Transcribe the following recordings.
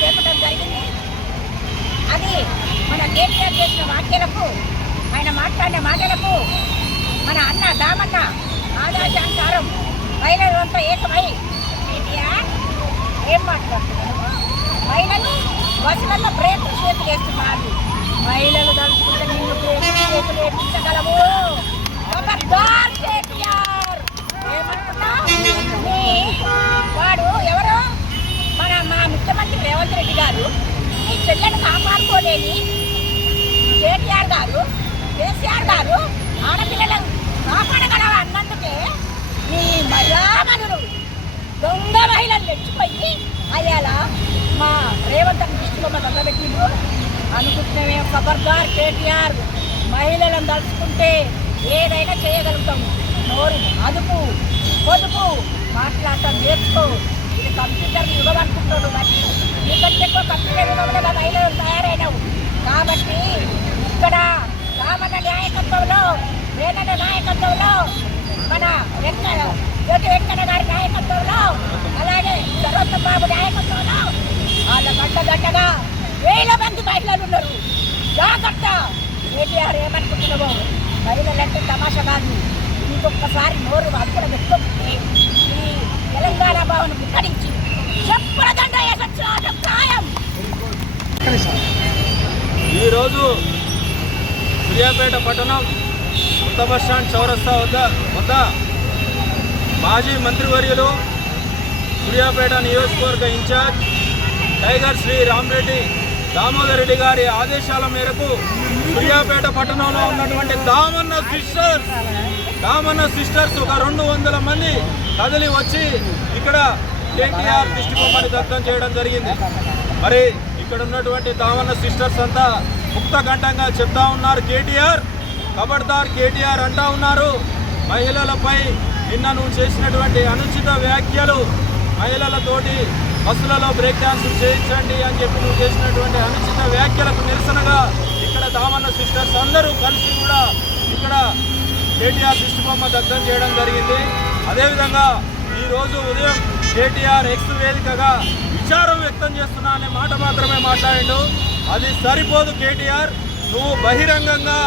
చేపట్టడం జరిగింది. అది మన కేటీఆర్ చేసిన వ్యాఖ్యలకు, ఆయన మాట్లాడిన మాటలకు మన అన్న దామన్న ఆదేశానుసారం మహిళలంతా ఏకమై కేటీఆర్ ఏం మాట్లాడుతున్నారు? మహిళలు బస్సులలో బ్రేకులు చేతులు వేస్తున్నారు. మహిళలు తలుచుకుంటే నిన్ను చేతులు వేపించగలము. కేటీఆర్ ఏమంటున్నా? వాడు ఎవరు? మా ముఖ్యమంత్రి రేవంత్ రెడ్డి గారు ఈ చెల్లెను కాపాడుకోలేని కేటీఆర్ గారు, కేసీఆర్ గారు ఆడపిల్లలను కాపాడగలవా అన్నందుకే ఈ మహిళామణులు దొంగ మహిళలు తెచ్చిపోయి అయ్యాలా మా రేవంత్ అని దృష్టిలో మా తగ్గబెట్టిండు అనుకుంటున్నామే. ఖబర్దార్ కేటీఆర్, మహిళలను తలుచుకుంటే ఏదైనా చేయగలుగుతాం. నోరు అదుపు పొదుపు మాట్లాడటం నేర్చుకో. ఇది కంప్యూటర్ యుగం అనుకుంటున్నాడు. బట్టి నీకంటే ఎక్కువ కంప్యూటర్ యుగంలో మహిళలు తయారైనవు. కాబట్టి ఇక్కడ రామన్న నాయకత్వంలో, వేణన్న నాయకత్వంలో, మన వెంకన్న గారి నాయకత్వంలో, అలాగే సర్వోత్తమ బాబు నాయకత్వంలో వాళ్ళ గడ్డగా వేల మంది మహిళలు ఉన్నారు. జాగ్రత్త. కేటీఆర్ ఏమనుకుంటున్నావో మహిళలంటే తమాషా కాదు. ఇంకొకసారి నోరు అదుపులో పెట్టుకుంటే ఈ తెలంగాణ భవన్ ముట్టడించి చెప్పుల దండ వేసొచ్చిన ఖాయం. ఈరోజు సూర్యాపేట పట్టణం కొత్త బస్టాండ్ చౌరస్తా వద్ద మాజీ మంత్రివర్యులు, సూర్యాపేట నియోజకవర్గ ఇన్ఛార్జ్ టైగర్ శ్రీ రామరెడ్డి దామోదర్ రెడ్డి గారి ఆదేశాల మేరకు సూర్యాపేట పట్టణంలో ఉన్నటువంటి దామన్న సిస్టర్స్ ఒక 200 మంది కదిలి వచ్చి ఇక్కడ కేటీఆర్ దిష్టి బొమ్మని దగ్ధం చేయడం జరిగింది. మరి ఇక్కడ ఉన్నటువంటి దామన్న సిస్టర్స్ అంతా ముక్తకంఠంగా చెప్తా ఉన్నారు, కేటీఆర్ ఖబర్దార్ కేటీఆర్ అంటా ఉన్నారు. మహిళలపై నిన్న నువ్వు చేసినటువంటి అనుచిత వ్యాఖ్యలు, మహిళలతోటి బస్సులలో బ్రేక్ డాన్సులు చేయించండి అని చెప్పి నువ్వు చేసినటువంటి అనుచిత వ్యాఖ్యలకు నిరసనగా ఇక్కడ దామన్న సిస్టర్స్ అందరూ కలిసి కూడా ఇక్కడ కేటీఆర్ దిష్టి బొమ్మ దగ్ధం చేయడం జరిగింది. అదేవిధంగా ఈరోజు ఉదయం కేటీఆర్ ఎక్స్ వేదికగా విచారం వ్యక్తం చేస్తున్నా అనే మాట మాత్రమే మాట్లాడిండు. అది సరిపోదు. కేటీఆర్ నువ్వు బహిరంగంగా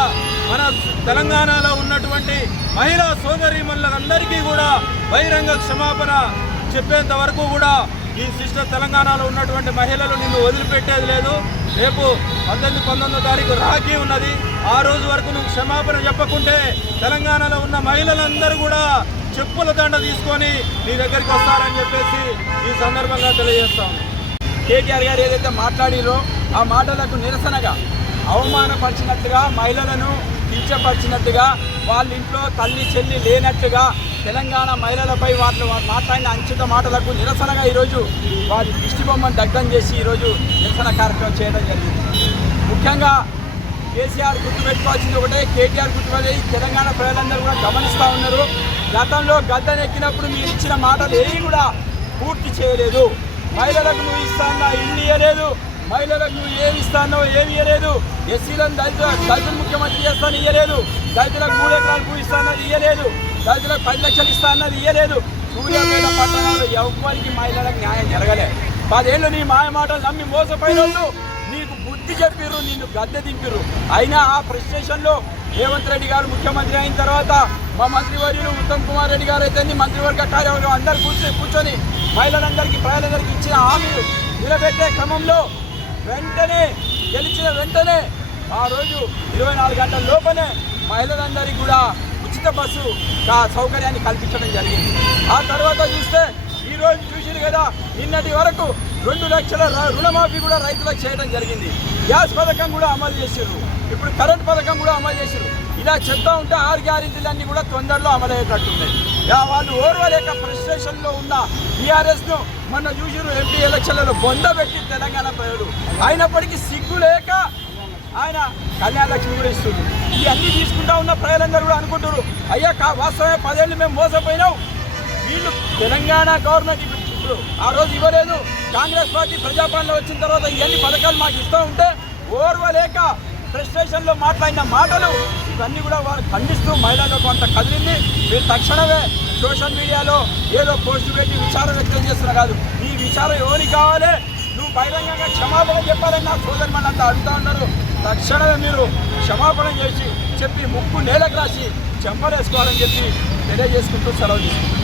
మన తెలంగాణలో ఉన్నటువంటి మహిళా సోదరీమణులందరికీ కూడా బహిరంగ క్షమాపణ చెప్పేంత వరకు కూడా ఈ సిస్టర్ తెలంగాణలో ఉన్నటువంటి మహిళలు నిన్ను వదిలిపెట్టేది లేదు. రేపు 18-19 తారీఖు రాఖీ ఉన్నది. ఆ రోజు వరకు నువ్వు క్షమాపణ చెప్పకుంటే తెలంగాణలో ఉన్న మహిళలందరూ కూడా చెప్పుల దండ తీసుకొని నీ దగ్గరికి వస్తారని చెప్పేసి ఈ సందర్భంగా తెలియజేస్తాం. కేటీఆర్ గారు ఏదైతే మాట్లాడిరో ఆ మాటలకు నిరసనగా అవమానపరిచినట్టుగా, మహిళలను కించపరిచినట్టుగా, వాళ్ళ ఇంట్లో తల్లి చెల్లి లేనట్టుగా తెలంగాణ మహిళలపై వాళ్ళు మాట్లాడిన అంచిత మాటలకు నిరసనగా ఈరోజు వారి దిష్టి బొమ్మను దగ్ధం చేసి ఈరోజు నిరసన కార్యక్రమం చేయడం జరిగింది. ముఖ్యంగా కేసీఆర్ గుర్తుపెట్టుకోవాల్సింది ఒకటే, కేటీఆర్ గుర్తుపెట్టి తెలంగాణ ప్రజలందరూ కూడా గమనిస్తూ ఉన్నారు. గతంలో గద్దెనెక్కినప్పుడు మీరు ఇచ్చిన మాటలు ఏవి కూడా పూర్తి చేయలేదు. మహిళలకు నువ్వు ఇస్తాన్న ఇల్లు ఇవ్వలేదు, మహిళలకు నువ్వు ఏమి ఇస్తానో ఏమి ఇవ్వలేదు. ఎస్సీలను దళితులు ముఖ్యమంత్రి చేస్తాను ఇవ్వలేదు. దళితులకు 3 ఎకరాలు భూ ఇస్తానది ఇవ్వలేదు. దళితులకు 10 లక్షలు ఇస్తానది ఇవ్వలేదు. సూర్యాపేట పట్టణంలో ఎవరికి మహిళలకు న్యాయం జరగలే. 10 ఏళ్ళు నీ మాయ మాటలు నమ్మి మోసపోయిన వాళ్ళు నీకు బుద్ధి చెప్పిర్రు, నిన్ను గద్దె దింపిర్రు. అయినా ఆ ఫ్రస్ట్రేషన్లో రేవంత్ రెడ్డి గారు ముఖ్యమంత్రి అయిన తర్వాత మా మంత్రివర్యులు ఉత్తమ్ కుమార్ రెడ్డి గారు అయితే మంత్రివర్గ కార్యవర్గం అందరు కూర్చొని మహిళలందరికీ ప్రజలందరికీ ఇచ్చిన హామీలు నిలబెట్టే క్రమంలో వెంటనే గెలిచిన వెంటనే ఆ రోజు 24 గంటల లోపలే మహిళలందరికీ కూడా ఉచిత బస్సు సౌకర్యాన్ని కల్పించడం జరిగింది. ఆ తర్వాత చూస్తే ఈరోజు చూసిరు కదా, నిన్నటి వరకు 2 లక్షల రుణమాఫీ కూడా రైతులకు చేయడం జరిగింది. గ్యాస్ పథకం కూడా అమలు చేసారు. ఇప్పుడు కరెంట్ పథకం కూడా అమలు చేసారు. ఇలా చెప్తా ఉంటే 6 గ్యారెంటీలన్నీ కూడా తొందరలో అమలయ్యేటట్టున్నాయి. వాళ్ళు ఓర్వలేక ఫ్రస్ట్రేషన్లో ఉన్న టీఆర్ఎస్ను మొన్న చూసిరు ఎంపీ ఎలక్షన్లలో బొందబెట్టి తెలంగాణ ప్రజలు. అయినప్పటికీ సిగ్గు లేక ఆయన కళ్యాణ లక్ష్మి కూడా ఇస్తుంది. ఇవన్నీ తీసుకుంటా ఉన్న ప్రజలందరూ కూడా అనుకుంటారు, అయ్యా వాస్తవమే 10 ఏళ్ళు మేము మోసపోయినాం, వీళ్ళు తెలంగాణ గవర్నమెంట్ ఇప్పుడు ఆ రోజు ఇవ్వలేదు. కాంగ్రెస్ పార్టీ ప్రజాపాలన వచ్చిన తర్వాత ఇవన్నీ పథకాలు మాకు ఇస్తూ ఉంటే ఓర్వలేక ఫ్రస్ట్రేషన్లో మాట్లాడిన మాటలు ఇవన్నీ కూడా వారు ఖండిస్తూ మహిళలకు కొంత కదిలింది. మీరు తక్షణమే సోషల్ మీడియాలో ఏదో పోస్టు పెట్టి విచారం వ్యక్తం చేస్తున్నా కాదు, ఈ విచారం ఎవరికి కావాలి, నువ్వు బహిరంగంగా క్షమాపణ చెప్పాలని నా సోదరు మనంతా అడుగుతా ఉన్నారు. తక్షణమే మీరు క్షమాపణ చేసి చెప్పి ముక్కు నేలకు రాసి చెంపలేసుకోవాలని చెప్పి తెలియజేసుకుంటూ సెలవు తీసుకుంటున్నారు.